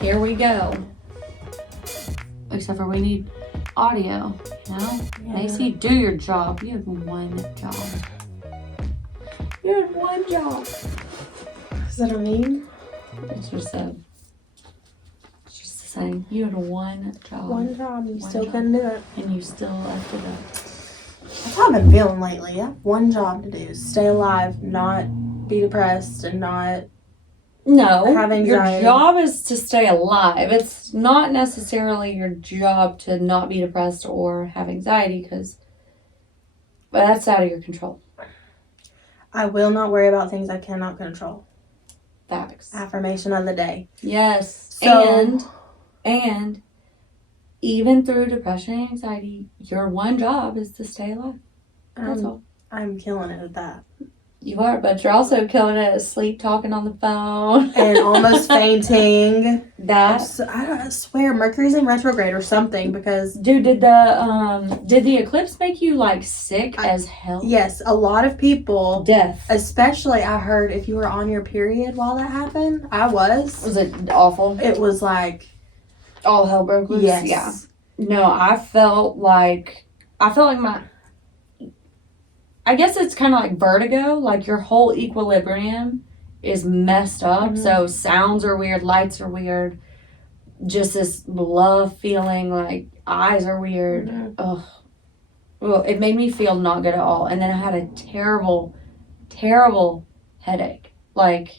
here we go. Except for we need audio, you know? Yeah. Maci, do your job. You have one job. You have one job. Is that a meme? It's just a saying. You had one job. One job. You One still job. couldn't do it. And you still left it up. That's how I've been feeling lately. I have one job to do. Stay alive, not be depressed, and not No, have your anxiety. job is to stay alive. It's not necessarily your job to not be depressed or have anxiety, because that's out of your control. I will not worry about things I cannot control. Facts. Affirmation of the day. Yes. So, And even through depression and anxiety, your one job is to stay alive. That's all. I'm killing it with that. You are, but you're also killing it at sleep, talking on the phone. And almost fainting. That. I swear Mercury's in retrograde or something because... Dude, did the eclipse make you, like, sick as hell? Yes, a lot of people... Death. Especially, I heard, if you were on your period while that happened. I was. Was it awful? It was like... All hell broke loose? Yes. Yeah. No, I felt like my... I guess it's kind of like vertigo. Like, your whole equilibrium is messed up. Mm-hmm. So, sounds are weird. Lights are weird. Just this love feeling. Like, eyes are weird. Mm-hmm. Ugh. Well, it made me feel not good at all. And then I had a terrible, terrible headache. Like...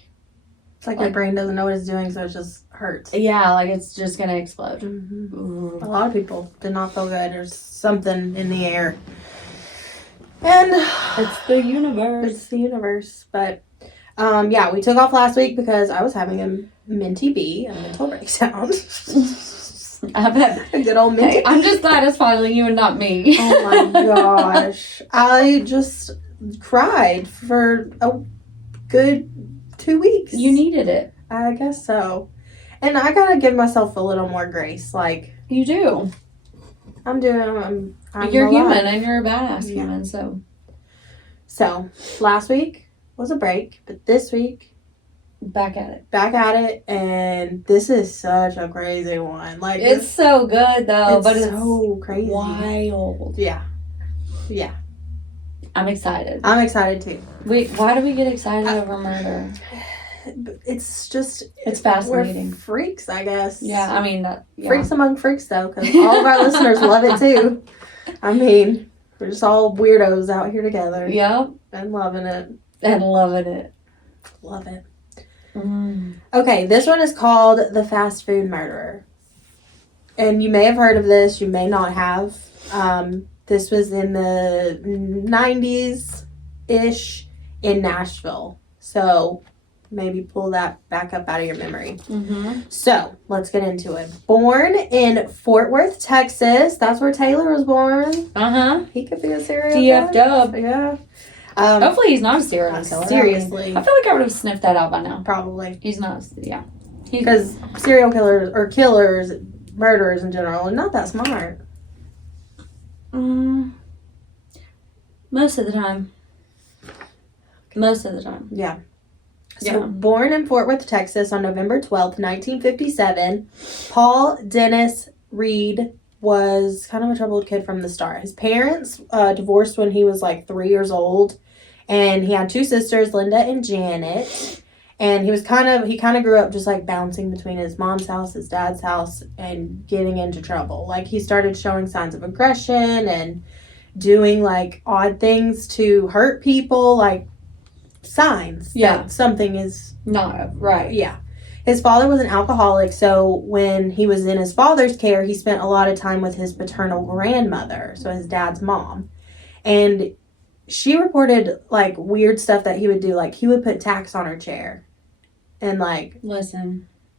It's like your brain doesn't know what it's doing, so it just hurts. Yeah, like it's just going to explode. Mm-hmm. A lot of people did not feel good. There's something in the air. And It's the universe. it's the universe. But, yeah, we took off last week because I was having a minty bee, a mental breakdown. I bet. A good old minty Hey, I'm just glad it's finally you and not me. Oh my gosh. I just cried for a good 2 weeks. You needed it. I guess so. And I gotta give myself a little more grace. Like, You do. I'm You're alive. human and you're a badass Yeah. human, so. So, last week was a break, but this week, Back at it. back at it, and this is such a crazy one. Like, It's so good though, but it's so crazy. wild. Yeah. Yeah. I'm excited. I'm excited too. Why do we get excited over murder? It's just... It's fascinating. We're freaks, I guess. Yeah, I mean that. Yeah. Freaks among freaks, though, because all of our listeners love it too. I mean, we're just all weirdos out here together. Yep. And loving it. And loving it. Love it. Mm. Okay, this one is called The Fast Food Murderer. And you may have heard of this, you may not have. This was in the 90s-ish in Nashville. So, maybe pull that back up out of your memory. Mm-hmm. So, let's get into it. Born in Fort Worth, Texas. That's where Taylor was born. Uh-huh. He could be a serial TF killer. dub. Yeah. Hopefully he's not a serial killer. Seriously. I feel like I would have sniffed that out by now. Probably. He's not, yeah. Because serial killers, or killers, murderers in general, are not that smart. Most of the time. Most of the time. Yeah. So, Yeah. born in Fort Worth, Texas on November 12th, 1957, Paul Dennis Reid was kind of a troubled kid from the start. His parents divorced when he was like 3 years old, and he had two sisters, Linda and Janet. And he kind of grew up just like bouncing between his mom's house, his dad's house, and getting into trouble. Like, he started showing signs of aggression and doing like odd things to hurt people, like signs that something is not right. Yeah. His father was an alcoholic, so when he was in his father's care, he spent a lot of time with his paternal grandmother, so his dad's mom. And she reported like weird stuff that he would do, like he would put tacks on her chair and like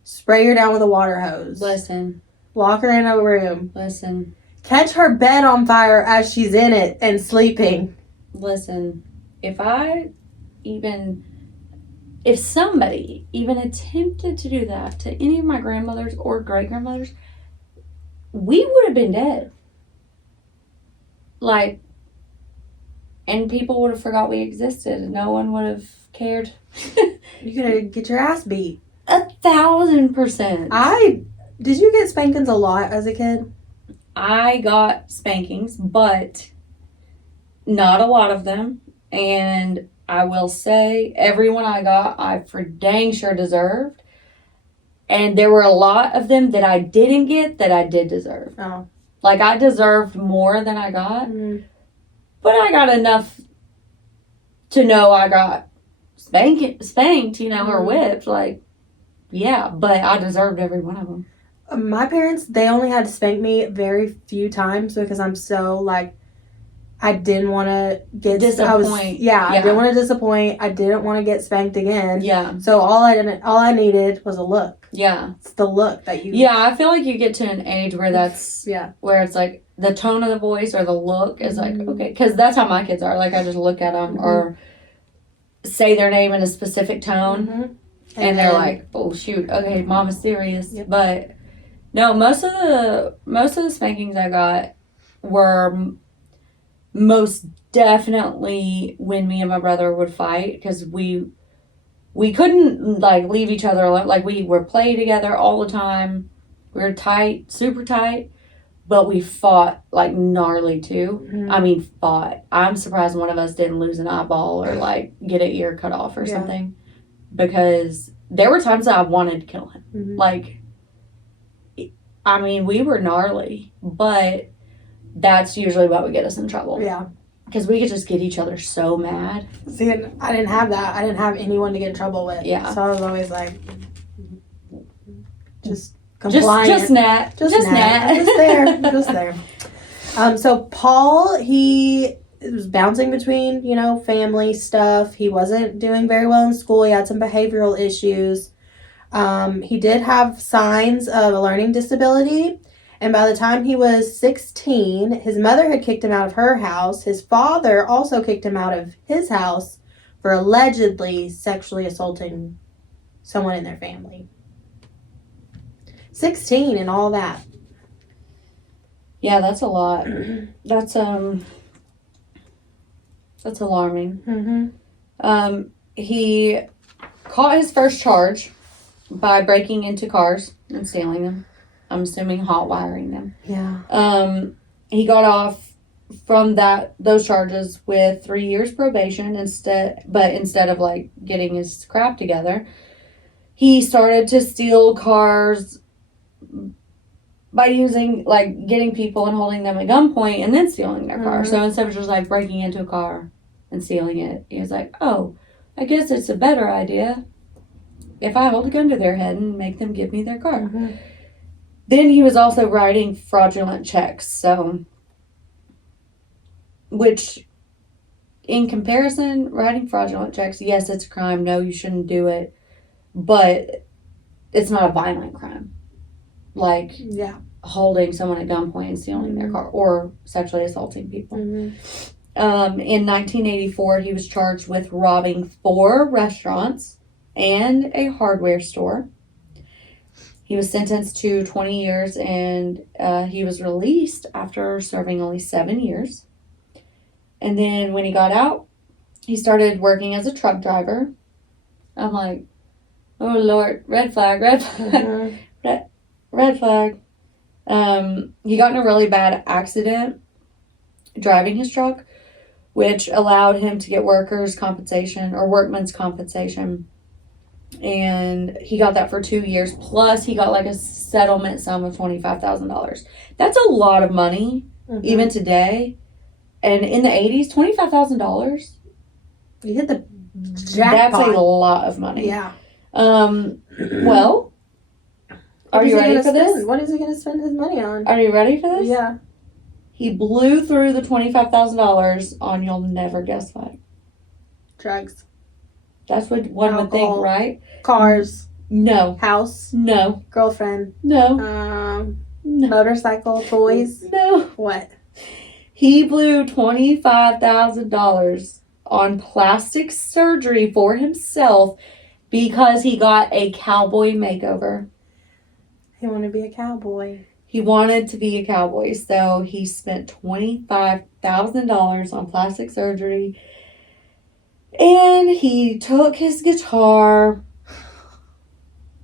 spray her down with a water hose. Lock her in a room. Catch her bed on fire as she's in it and sleeping. If somebody even attempted to do that to any of my grandmothers or great-grandmothers, we would have been dead. Like, and people would have forgot we existed and no one would have cared. You're gonna get your ass beat. 1,000%. Did you get spankings a lot as a kid? I got spankings, but not a lot of them. And I will say, everyone I got, I for dang sure deserved. And there were a lot of them that I didn't get that I did deserve. Oh. Like, I deserved more than I got. Mm. But I got enough to know I got spanked, you know, or whipped. Like, yeah, but I deserved every one of them. My parents, they only had to spank me very few times because I'm so, like, I didn't want to get... Disappoint. I didn't want to disappoint. I didn't want to get spanked again. Yeah. So all I needed was a look. Yeah. It's the look that you... Yeah, I feel like you get to an age where that's... Yeah. Where it's like the tone of the voice or the look is like, okay. Because that's how my kids are. Like, I just look at them or say their name in a specific tone. And they're like, oh, shoot. Okay, mom is serious. Yep. But... No, most of the spankings I got were most definitely when me and my brother would fight because we couldn't like leave each other alone. Like we were play together all the time. We were tight, super tight, but we fought like gnarly too. I mean, fought. I'm surprised one of us didn't lose an eyeball or like get an ear cut off or something because there were times that I wanted to kill him. Like. I mean, we were gnarly, but that's usually what would get us in trouble. Yeah. Because we could just get each other so mad. See, I didn't have that. I didn't have anyone to get in trouble with. Yeah. So I was always like, just compliant. Just Nat. Just Nat. Just there. So Paul, he was bouncing between, you know, family stuff. He wasn't doing very well in school. He had some behavioral issues. He did have signs of a learning disability, and by the time he was 16, his mother had kicked him out of her house. His father also kicked him out of his house for allegedly sexually assaulting someone in their family. 16 and all that. Yeah, that's a lot. That's alarming. He caught his first charge by breaking into cars and stealing them. I'm assuming hot wiring them. Yeah. He got off from those charges with 3 years probation instead of like getting his crap together, he started to steal cars by using like getting people and holding them at gunpoint and then stealing their car. So instead of just like breaking into a car and stealing it, he was like, oh, I guess it's a better idea if I hold a gun to their head and make them give me their car. Then he was also writing fraudulent checks. So, which, in comparison, writing fraudulent checks, yes, it's a crime. No, you shouldn't do it. But it's not a violent crime. Like holding someone at gunpoint and stealing their car or sexually assaulting people. In 1984, he was charged with robbing 4 restaurants and a hardware store. He was sentenced to 20 years and he was released after serving only 7 years. And then when he got out, he started working as a truck driver. I'm like, oh Lord, red flag, red flag, red flag. He got in a really bad accident driving his truck, which allowed him to get workers' compensation or workman's compensation. And he got that for 2 years. Plus, he got like a settlement sum of $25,000. That's a lot of money, even today. And in the 80s, $25,000. You hit the jackpot. That's a lot of money. Yeah. Well, are you ready for this? What is he going to spend his money on? Are you ready for this? Yeah. He blew through the $25,000 on you'll never guess what. Drugs. That's what one would think, right? Cars. No. House. No. Girlfriend. No. No. No. Motorcycle. Toys. No. What? He blew $25,000 on plastic surgery for himself because he got a cowboy makeover. He wanted to be a cowboy. He wanted to be a cowboy, so he spent $25,000 on plastic surgery. And he took his guitar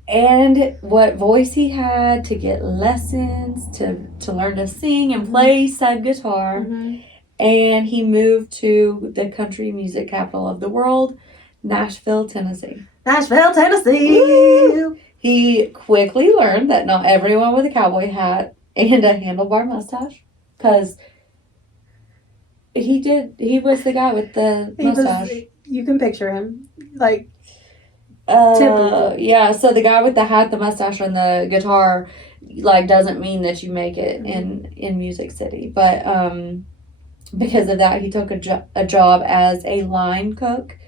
and what voice he had, to get lessons, to learn to sing and play said guitar. Mm-hmm. And he moved to the country music capital of the world, Nashville, Tennessee. Nashville, Tennessee. Woo! He quickly learned that not everyone with a cowboy hat and a handlebar mustache, because he was the guy with the mustache. You can picture him. Like, typical. Yeah, so the guy with the hat, the mustache, and the guitar, like, doesn't mean that you make it in Music City. But because of that, he took a job as a line cook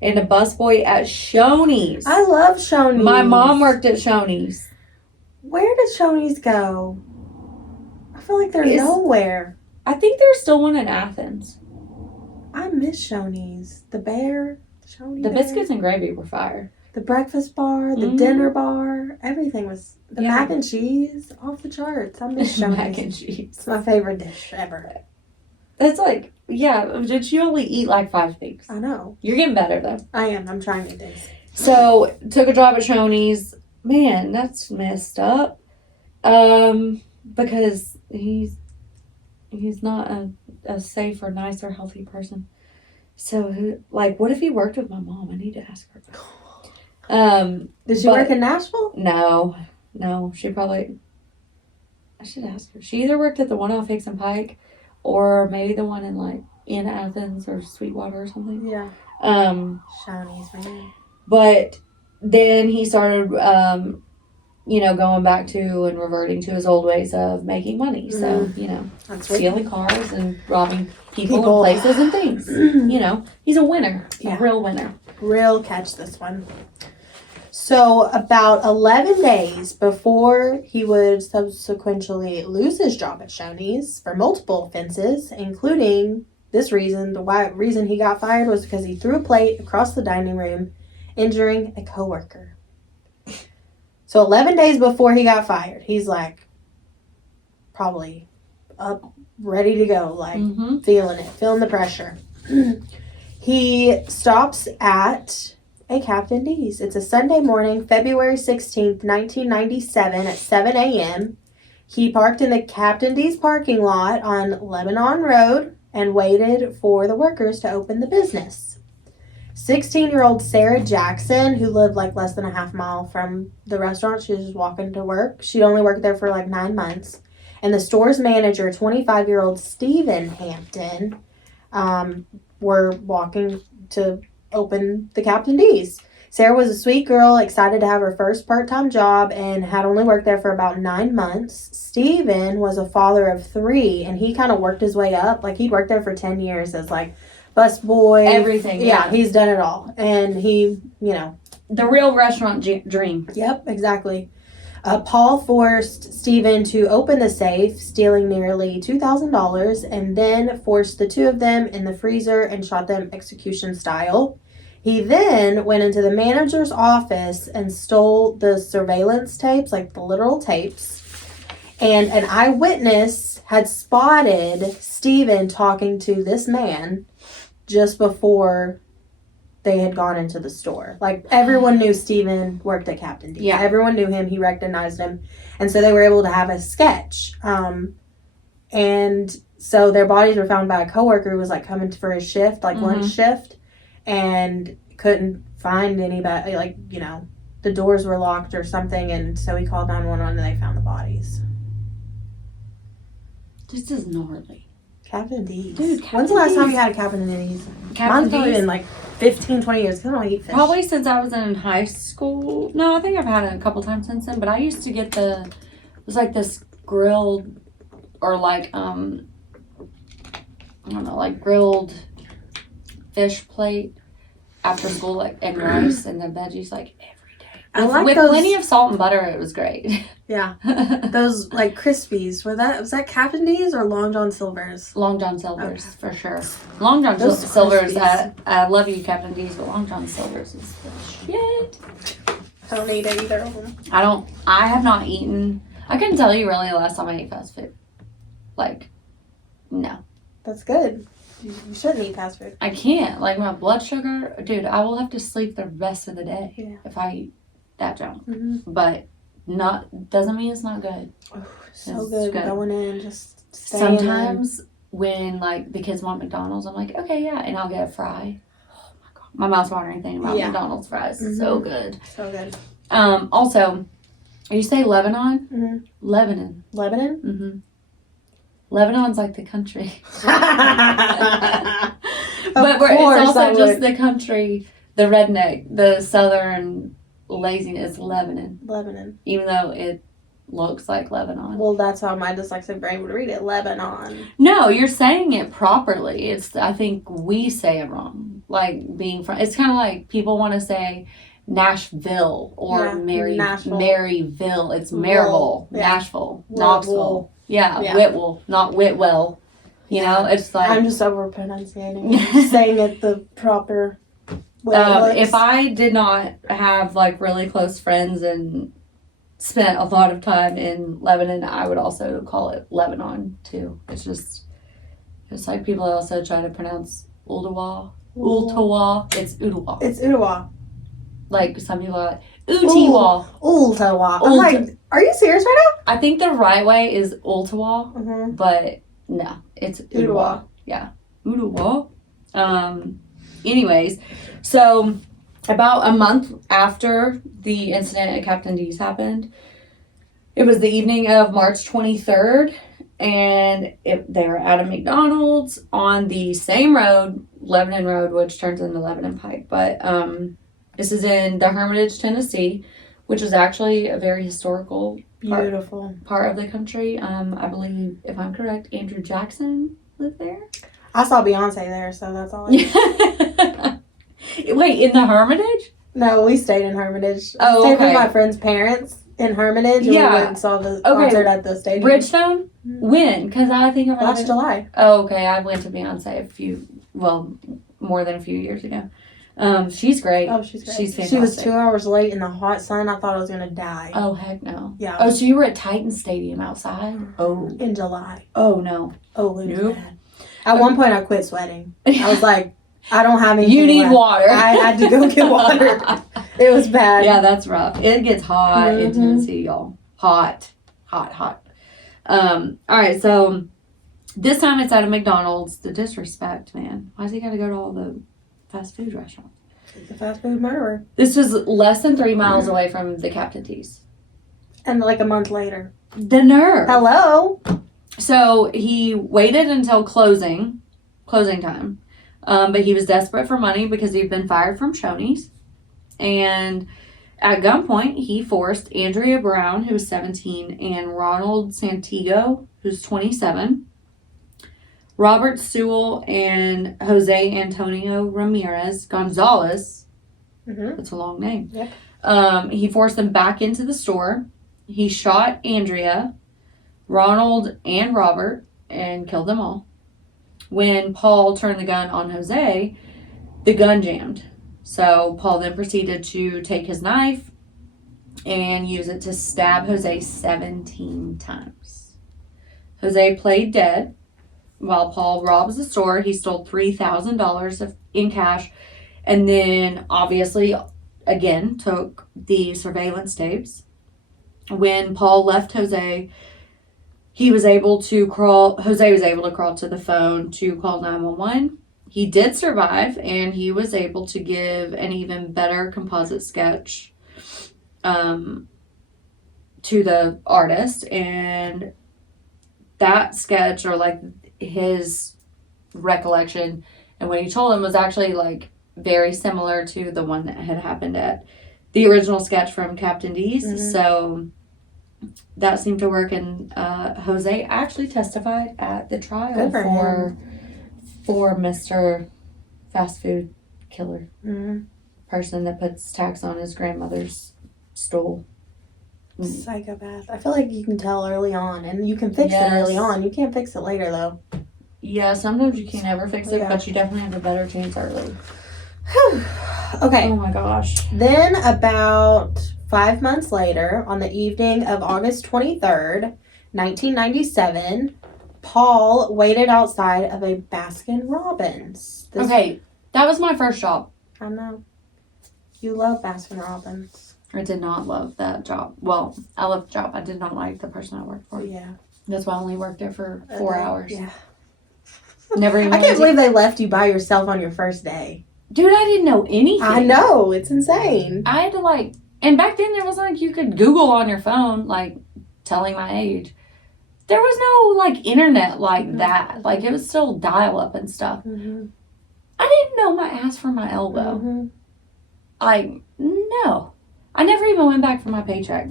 and a busboy at Shoney's. I love Shoney's. My mom worked at Shoney's. Where did Shoney's go? I feel like they're nowhere. I think there's still one in Athens. I miss Shoney's. The Bear. Shoney The Bear. biscuits and gravy were fire. The breakfast bar. The dinner bar. Everything was... The Yeah. mac and cheese. Off the charts. I miss Shoney's. Mac and cheese. It's my favorite dish ever. It's like, yeah, did you only eat like 5 things? I know. You're getting better, though. I am. I'm trying new things. So, took a job at Shoney's. Man, that's messed up. Because he's not a safe or nice or healthy person. So, what if he worked with my mom? I need to ask her. Did she work in Nashville? No, she probably... I should ask her. She either worked at the one off Hicks and Pike, or maybe the one in Athens or Sweetwater or something. Yeah. Shoney's, man. But then he started, going back to and reverting to his old ways of making money. So, That's stealing cars and robbing people and places and things. He's a winner. Yeah. A real winner. Real catch this one. So about 11 days before he would subsequently lose his job at Shoney's for multiple offenses, including this reason, reason he got fired was because he threw a plate across the dining room, injuring a coworker. So 11 days before he got fired, he's like probably up, ready to go, feeling the pressure. He stops at a Captain D's. It's a Sunday morning, February 16th, 1997 at 7 a.m. He parked in the Captain D's parking lot on Lebanon Road and waited for the workers to open the business. 16-year-old Sarah Jackson, who lived less than a half mile from the restaurant, she was just walking to work. She'd only worked there for 9 months. And the store's manager, 25-year-old Stephen Hampton, were walking to open the Captain D's. Sarah was a sweet girl, excited to have her first part-time job, and had only worked there for about 9 months. Stephen was a father of 3, and he kind of worked his way up. He'd worked there for 10 years as bus boy. Everything. Yeah, he's done it all. And he, the real restaurant dream. Yep, exactly. Paul forced Stephen to open the safe, stealing nearly $2,000, and then forced the two of them in the freezer and shot them execution style. He then went into the manager's office and stole the surveillance tapes, the literal tapes. And an eyewitness had spotted Stephen talking to this man just before they had gone into the store. Everyone knew Stephen worked at Captain D's. Yeah. Everyone knew him. He recognized him. And so they were able to have a sketch. And so their bodies were found by a coworker who was coming for his shift, lunch shift, and couldn't find anybody. The doors were locked or something. And so he called 911 and they found the bodies. This is gnarly. Captain D's. Dude, when's the last time you had a Captain D's? Mine's probably been 15, 20 years. I don't eat fish. Probably since I was in high school. No, I think I've had it a couple times since then. But I used to get it was this grilled, or I don't know, grilled fish plate after school, and rice and the veggies every day. With those, plenty of salt and butter, it was great. Yeah, those Crispies. Was that Captain D's or Long John Silver's? Long John Silver's, for sure. Long John Silver's, I love you, Captain D's, but Long John Silver's is the shit. I don't eat either of them. I have not eaten. I couldn't tell you really the last time I ate fast food. No. That's good. You shouldn't eat fast food. I can't. My blood sugar, dude, I will have to sleep the rest of the day if I eat that junk. Mm-hmm. But doesn't mean it's not good. Oh, so It's good. good. Going in, just staying Sometimes when like the kids want McDonald's, I'm like, okay, yeah, and I'll get a fry. Oh my god, my mouth's watering thinking about McDonald's fries. Mm-hmm. So good. So good. Also, you say Lebanon? Mm-hmm. Lebanon. Lebanon? Mm-hmm. Lebanon's like the country. But it's also just the country, the redneck, the southern laziness, Lebanon. Lebanon. Even though it looks like Lebanon. Well, that's how my dyslexic brain would read it. Lebanon. No, you're saying it properly. I think we say it wrong. Like being from, it's kind of like people want to say Nashville or Maryville. It's Maryville, yeah. Nashville, Knoxville. Yeah, Whitwell, not Whitwell. You know, it's like I'm just over pronunciating, saying it the proper way. If I did not have like really close friends and spent a lot of time in Lebanon, I would also call it Lebanon too. It's like people also try to pronounce Ultawa. It's Utawa. It's Utawa. Like some people are like Utiwa. Ultawa. I'm like, are you serious right now? I think the right way is Ultawa, Mm-hmm. but no, it's Utawa. Utawa. Yeah, Utawa. Anyways, so about a month after the incident at Captain D's happened, it was the evening of March 23rd, and they were at a McDonald's on the same road, Lebanon Road, which turns into Lebanon Pike, but this is in the Hermitage, Tennessee, which is actually a very historical beautiful part of the country. I believe, if I'm correct, Andrew Jackson lived there. I saw Beyonce there, so that's all I know. Wait, in the Hermitage? No, we stayed in Hermitage. Oh, Stayed okay. with my friend's parents in Hermitage, and we went and saw the concert at the stadium. Bridgestone? When? Because I think I've Last July. Oh, okay. I went to Beyonce more than a few years ago. She's great. Oh, she's great. She's fantastic. She was 2 hours late in the hot sun. I thought I was going to die. Oh, heck no. Yeah. Oh, so you were at Titan Stadium outside? Oh. In July. Oh, no. Oh, it was Nope. bad. At one point, I quit sweating. I was like, I don't have any. You need water. I had to go get water. It was bad. Yeah, that's rough. It gets hot in Mm-hmm. Tennessee, y'all. Hot. All right, so this time it's at a McDonald's. The disrespect, man. Why's he got to go to all the fast food restaurants? He's a fast food murderer. This was less than 3 miles away from the Captain D's. And like a month later. The nerve. Hello? So he waited until closing time. But he was desperate for money because he'd been fired from Shoney's. And at gunpoint, he forced Andrea Brown, who was 17, and Ronald Santiago, who's 27, Robert Sewell, and Jose Antonio Ramirez Gonzalez. Mm-hmm. That's a long name. Yep. He forced them back into the store. He shot Andrea, Ronald, and Robert, and killed them all. When Paul turned the gun on Jose, the gun jammed. So Paul then proceeded to take his knife and use it to stab Jose 17 times. Jose played dead. While Paul robs the store, he stole $3,000 in cash, and then obviously again took the surveillance tapes. When Paul left Jose, Jose was able to crawl to the phone to call 911. He did survive, and he was able to give an even better composite sketch to the artist, and that sketch, or like his recollection and what he told him, was actually like very similar to the one that had happened at the original sketch from Captain D's. Mm-hmm. So that seemed to work, and Jose actually testified at the trial for Mr. Fast Food Killer. Mm-hmm. Person that puts tax on his grandmother's stool. Psychopath. I feel like you can tell early on, and you can fix it early on. You can't fix it later, though. Yeah, sometimes you can't ever fix it, Yeah. but you definitely have a better chance early. Okay. Oh my gosh. Then about 5 months later, on the evening of August 23rd, 1997, Paul waited outside of a Baskin Robbins. Okay, that was my first job. I know. You love Baskin Robbins. I did not love that job. Well, I loved the job. I did not like the person I worked for. Yeah. That's why I only worked there for 4 hours. Yeah. Never even. I can't believe they left you by yourself on your first day. Dude, I didn't know anything. I know. It's insane. I had to and back then there wasn't like you could Google on your phone, like telling my age. There was no like internet like that. Like it was still dial up and stuff. Mm-hmm. I didn't know my ass from my elbow. Mm-hmm. Like, no. I never even went back for my paycheck.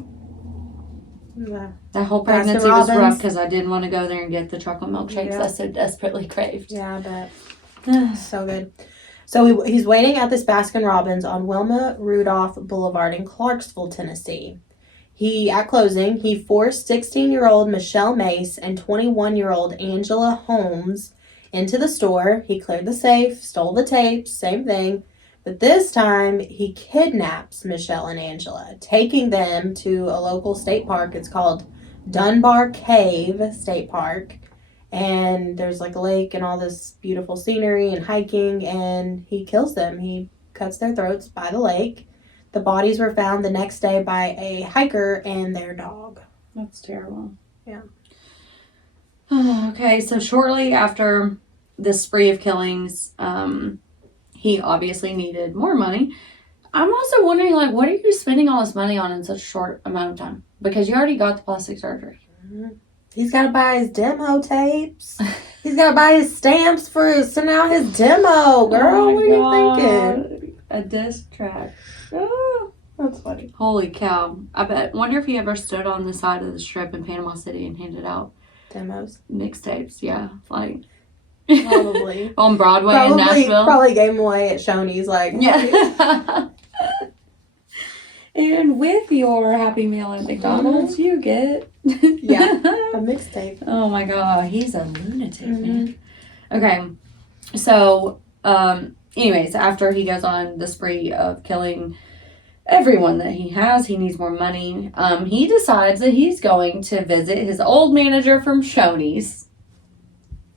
Yeah. That whole pregnancy was rough because I didn't want to go there and get the chocolate milkshakes I so desperately craved. Yeah, I bet. So good. So he's waiting at this Baskin Robbins on Wilma Rudolph Boulevard in Clarksville, Tennessee. At closing, he forced 16-year-old Michelle Mace and 21-year-old Angela Holmes into the store. He cleared the safe, stole the tapes, same thing. But this time, he kidnaps Michelle and Angela, taking them to a local state park. It's called Dunbar Cave State Park. And there's like a lake and all this beautiful scenery and hiking. And he kills them. He cuts their throats by the lake. The bodies were found the next day by a hiker and their dog. That's terrible. Yeah. Okay, so shortly after this spree of killings, he obviously needed more money. I'm also wondering, like, what are you spending all this money on in such a short amount of time? Because you already got the plastic surgery. Mm-hmm. He's got to buy his demo tapes. He's got to buy his stamps for sending out his demo. Girl, what are you thinking? A disc track. Oh, that's funny. Holy cow. Wonder if he ever stood on the side of the strip in Panama City and handed out demos. Mixtapes, yeah. Like... Probably. On Broadway in Nashville. Probably gave them away at Shoney's, like. Yeah. And with your Happy Meal at McDonald's, you get... a mixtape. Oh my god, he's a lunatic, man. Okay, so, anyways, after he goes on the spree of killing everyone that he has, he needs more money. He decides that he's going to visit his old manager from Shoney's.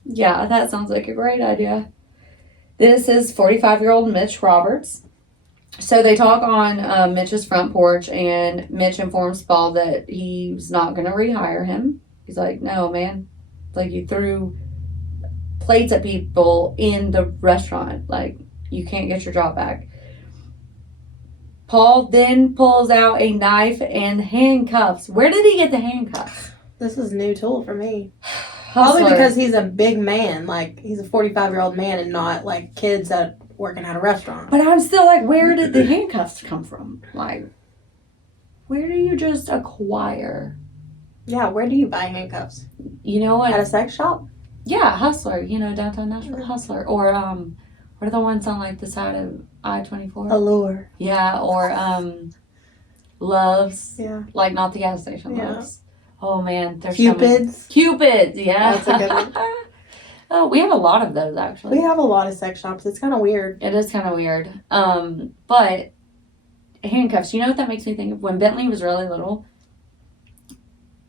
Yeah, that sounds like a great idea. This is 45-year-old Mitch Roberts. So they talk on Mitch's front porch, and Mitch informs Paul that he's not going to rehire him. He's like, no, man. It's like you threw plates at people in the restaurant. Like, you can't get your job back. Paul then pulls out a knife and handcuffs. Where did he get the handcuffs? This is a new tool for me. Hustler. Probably because he's a big man. Like, he's a 45-year-old man and not, like, kids that working at a restaurant. But I'm still like, where did the handcuffs come from? Like, where do you just acquire? Yeah, where do you buy handcuffs? You know what? At a sex shop? Yeah, Hustler. You know, downtown Nashville, Hustler. Or, what are the ones on, like, the side of I-24? Allure. Yeah, or, Loves. Yeah. Like, not the gas station Loves. Oh, man. There's Cupids. Cupids, yeah. That's a good one. Oh, we have a lot of those, actually. We have a lot of sex shops. It's kind of weird. It is kind of weird. But handcuffs, you know what that makes me think of? When Bentley was really little,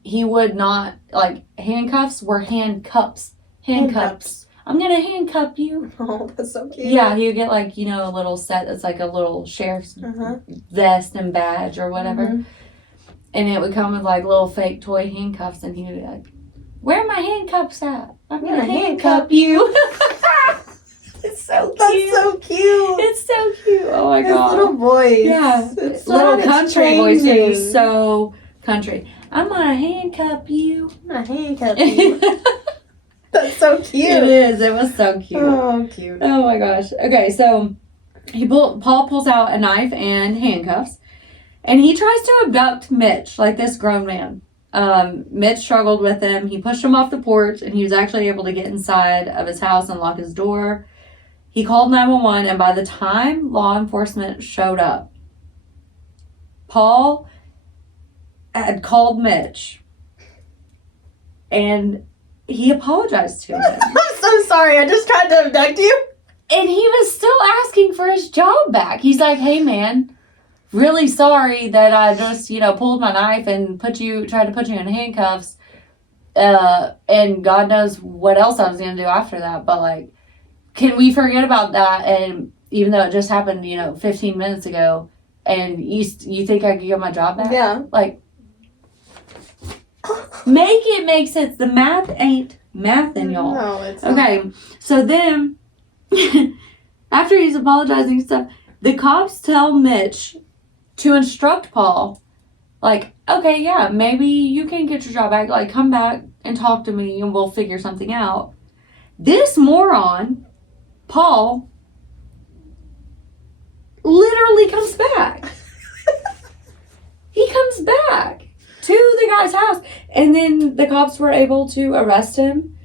he would not, like, handcuffs were handcuffs. Handcuffs. I'm going to handcuff you. Oh, that's so cute. Yeah, you get, like, you know, a little set that's like a little sheriff's vest and badge or whatever. Mm-hmm. And it would come with, like, little fake toy handcuffs, and he would be like, where are my handcuffs at? I'm going to handcuff you. It's so cute. That's so cute. It's so cute. Oh, my God. His little voice. Yeah. It's little country voice. It changing. was so country. I'm going to handcuff you. I'm going to handcuff you. That's so cute. It is. It was so cute. Oh, cute. Oh, my gosh. Okay, so Paul pulls out a knife and handcuffs. And he tries to abduct Mitch, like this grown man. Mitch struggled with him. He pushed him off the porch, and he was actually able to get inside of his house and lock his door. He called 911, and by the time law enforcement showed up, Paul had called Mitch, and he apologized to him. I'm so sorry. I just tried to abduct you. And he was still asking for his job back. He's like, hey, man. Really sorry that I just, pulled my knife and tried to put you in handcuffs. And God knows what else I was going to do after that. But, like, can we forget about that? And even though it just happened, 15 minutes ago, and you think I could get my job back? Yeah. Like, make it make sense. The math ain't mathin', y'all. No, it's okay. So then, after he's apologizing and stuff, the cops tell Mitch to instruct Paul, like, okay, yeah, maybe you can get your job back. Like, come back and talk to me, and we'll figure something out. This moron, Paul, literally comes back. He comes back to the guy's house. And then the cops were able to arrest him.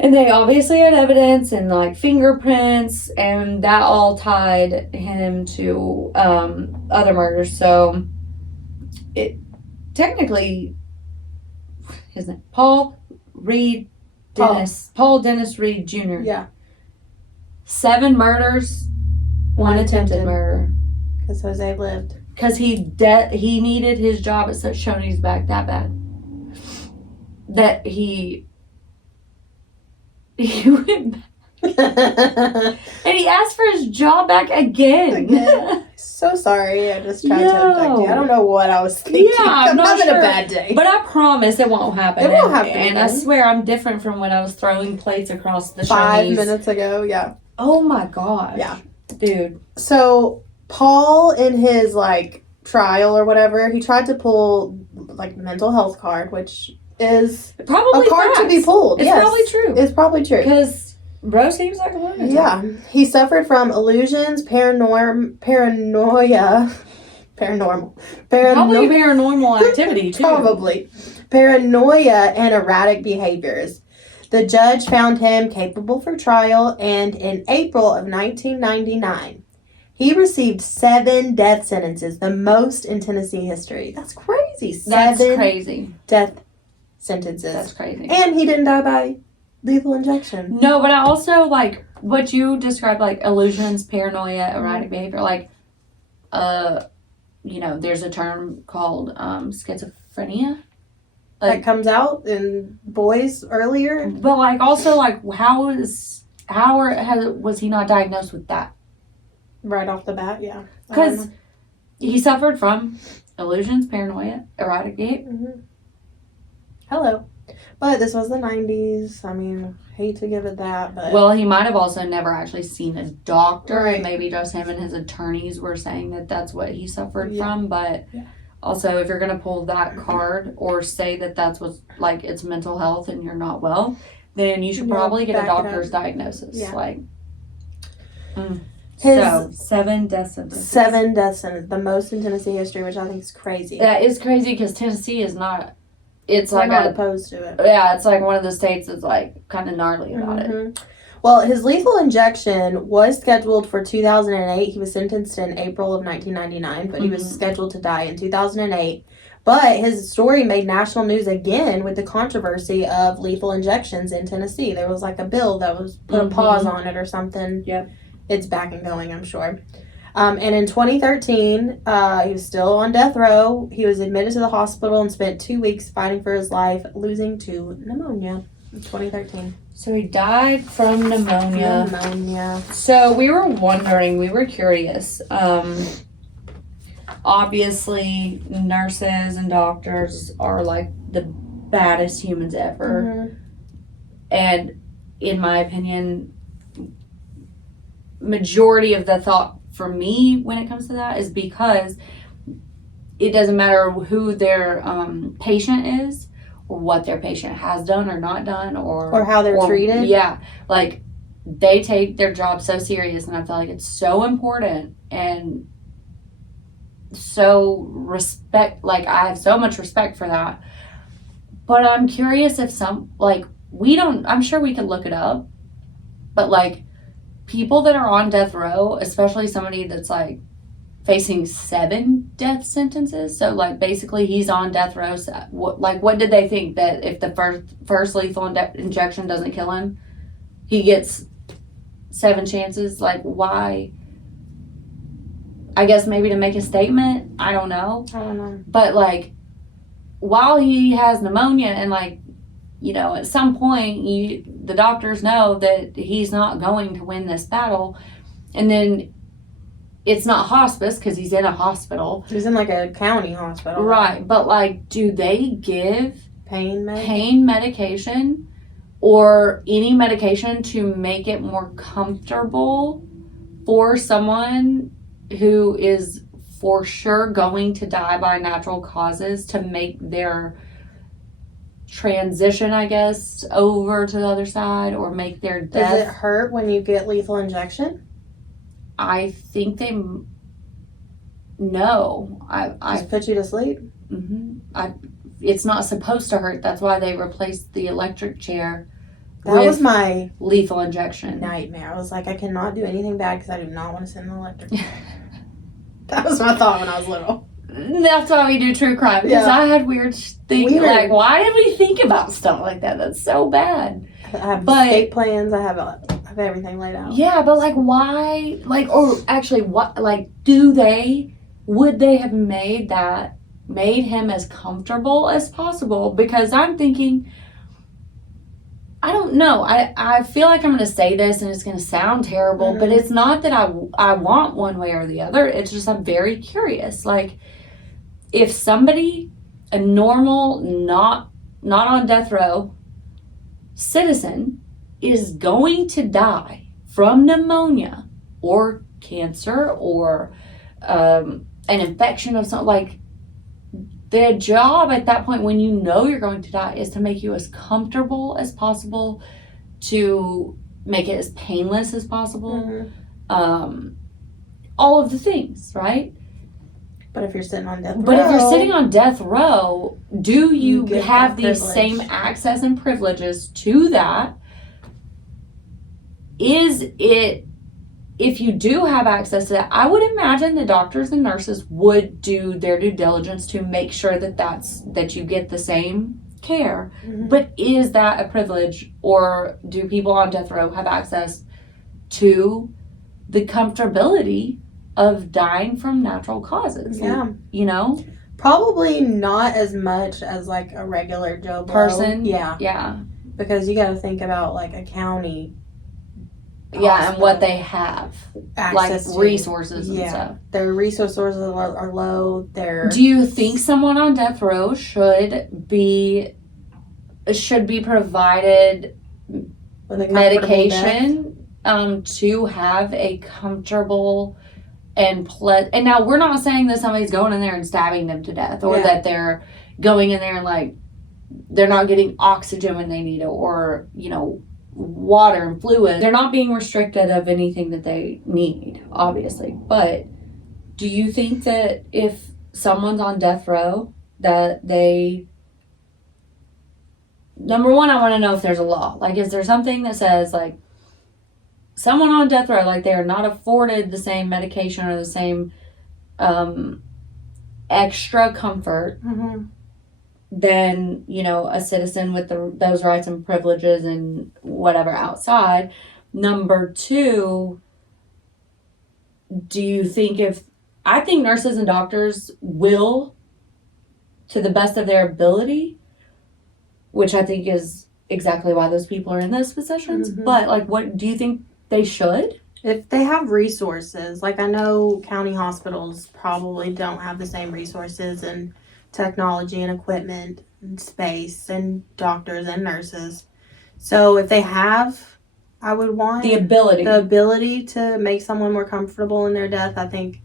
And they obviously had evidence and like fingerprints. And that all tied him to other murders. So it technically, his name, Paul Dennis Reid Jr. Yeah. 7 murders, 1 attempted murder. Because Jose lived. Because he needed his job at Shoney's back that bad. That he went back. And he asked for his job back again. So sorry, I just tried to abduct you. I don't know what I was thinking. Yeah, I'm not having sure. a bad day. But I promise it won't happen. It won't happen And again. I swear I'm different from when I was throwing plates across the 5 Shoney's. minutes ago, yeah. Oh my gosh. Yeah. Dude. So, Paul, in his, like, trial or whatever, he tried to pull, like, mental health card, which is Probably a card to be pulled. It's Yes. probably true. It's probably true. Because bro seems like a lunatic. Yeah. He suffered from illusions, paranoia. Probably paranormal activity, too. Probably. Paranoia and erratic behaviors. The judge found him capable for trial, and in April of 1999, he received 7 death sentences, the most in Tennessee history. That's crazy. 7 That's crazy. death sentences. That's crazy. And he didn't die by lethal injection. No, but I also, like, what you described, like, illusions, paranoia, erratic behavior, like, there's a term called schizophrenia. That Like, comes out in boys earlier. but, like, also, like, was he not diagnosed with that? Right off the bat, yeah. Because he suffered from illusions, paranoia, erratic behavior. Mm-hmm. Hello. But this was the 90s. I mean, hate to give it that, but... Well, he might have also never actually seen a doctor. Right. And maybe just him and his attorneys were saying that that's what he suffered Yeah. from. But also, if you're going to pull that card or say that that's what's, like, it's mental health and you're not well, then you should probably get a doctor's diagnosis. Yeah. Like, His so, 7 death sentences. 7 death sentences, the most in Tennessee history, which I think is crazy. That is crazy because Tennessee is not... It's We're like not opposed to it. Yeah, it's like one of the states that's like kind of gnarly about it. Mm-hmm. Well, his lethal injection was scheduled for 2008. He was sentenced in April of 1999, but he was scheduled to die in 2008. But his story made national news again with the controversy of lethal injections in Tennessee. There was like a bill that was put a pause on it or something. Yep. It's back and going, I'm sure. And in 2013, he was still on death row. He was admitted to the hospital and spent 2 weeks fighting for his life, losing to pneumonia in 2013. So he died from pneumonia. Pneumonia. So we were wondering, we were curious. Obviously, nurses and doctors are like the baddest humans ever. Mm-hmm. And in my opinion, majority of the thought for me when it comes to that is because it doesn't matter who their patient is or what their patient has done or not done or how they're treated. Yeah, like they take their job so serious, and I feel like it's so important and so I have so much respect for that. But I'm curious if I'm sure we could look it up, but like people that are on death row, especially somebody that's like facing 7 death sentences. So like basically he's on death row. So what did they think, that if the first lethal injection doesn't kill him, he gets 7 chances? Like why? I guess maybe to make a statement. I don't know. But like while he has pneumonia and like, at some point, the doctors know that he's not going to win this battle. And then it's not hospice because he's in a hospital. He's in like a county hospital. Right. But like, do they give Pain medication or any medication to make it more comfortable for someone who is for sure going to die by natural causes to make their transition, I guess, over to the other side or make their death? Does it hurt when you get lethal injection? I think they no. Just put you to sleep? It's not supposed to hurt. That's why they replaced the electric chair. That was my lethal injection nightmare. I was like, I cannot do anything bad because I do not want to sit in the electric chair. That was my thought when I was little. That's why we do true crime. Because I had weird things. Like, why did we think about stuff like that? That's so bad. I have escape plans. I have everything laid out. Yeah, but like, why? Like, or actually, what? Like, would they have made him as comfortable as possible? Because I'm thinking, I don't know. I feel like I'm going to say this and it's going to sound terrible, but it's not that I want one way or the other. It's just I'm very curious. Like, if somebody, a normal, not on death row citizen is going to die from pneumonia or cancer or an infection of something, like, their job at that point, when you know you're going to die, is to make you as comfortable as possible, to make it as painless as possible. All of the things, right? But if you're sitting on death row. But if you're sitting on death row, do you have these same access and privileges to that? Is it, if you do have access to that, I would imagine the doctors and nurses would do their due diligence to make sure that you get the same care. But is that a privilege, or do people on death row have access to the comfortability of dying from natural causes? Yeah. You know? Probably not as much as like a regular Joe Blow person. Yeah. Yeah. Because you got to think about like a county. Yeah, and what they have, access like to. resources and stuff. Their resources are low. Do you think someone on death row should be provided with a medication to have a comfortable and now we're not saying that somebody's going in there and stabbing them to death, or that they're going in there and like they're not getting oxygen when they need it, or water and fluid. They're not being restricted of anything that they need, obviously. But do you think that if someone's on death row, that they, number one, I want to know if there's a law. Like, is there something that says, like, someone on death row, like, they are not afforded the same medication or the same extra comfort than, a citizen with those rights and privileges and whatever outside? Number two, do you think I think nurses and doctors will, to the best of their ability, which I think is exactly why those people are in those positions, but like, what do you think they should? If they have resources, like I know county hospitals probably don't have the same resources and technology and equipment and space and doctors and nurses. So if they have, I would want the ability to make someone more comfortable in their death. I think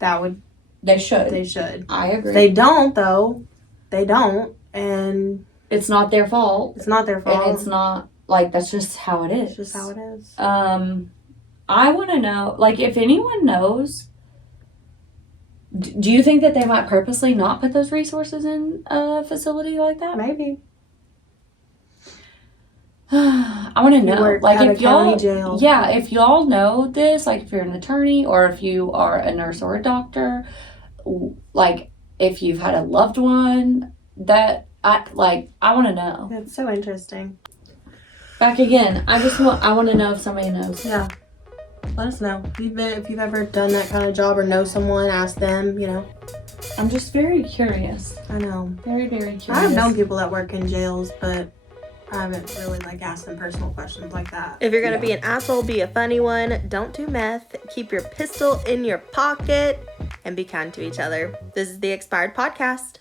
they should. I agree. If they don't, though. They don't, and it's not their fault. It's not their fault. And it's not, like, that's just how it is. It's just how it is. I want to know, like, if anyone knows, do you think that they might purposely not put those resources in a facility like that? Maybe. I want to know, like, if y'all, jail. Yeah, if y'all know this, like, if you're an attorney or if you are a nurse or a doctor, like, if you've had a loved one that I want to know. That's so interesting. Back again, I want to know if somebody knows. Yeah. Let us know. If you've ever done that kind of job or know someone, ask them, I'm just very curious. I know. Very, very curious. I've known people that work in jails, but I haven't really asked them personal questions like that. If you're gonna be an asshole, be a funny one. Don't do meth. Keep your pistol in your pocket and be kind to each other. This is the Expired Podcast.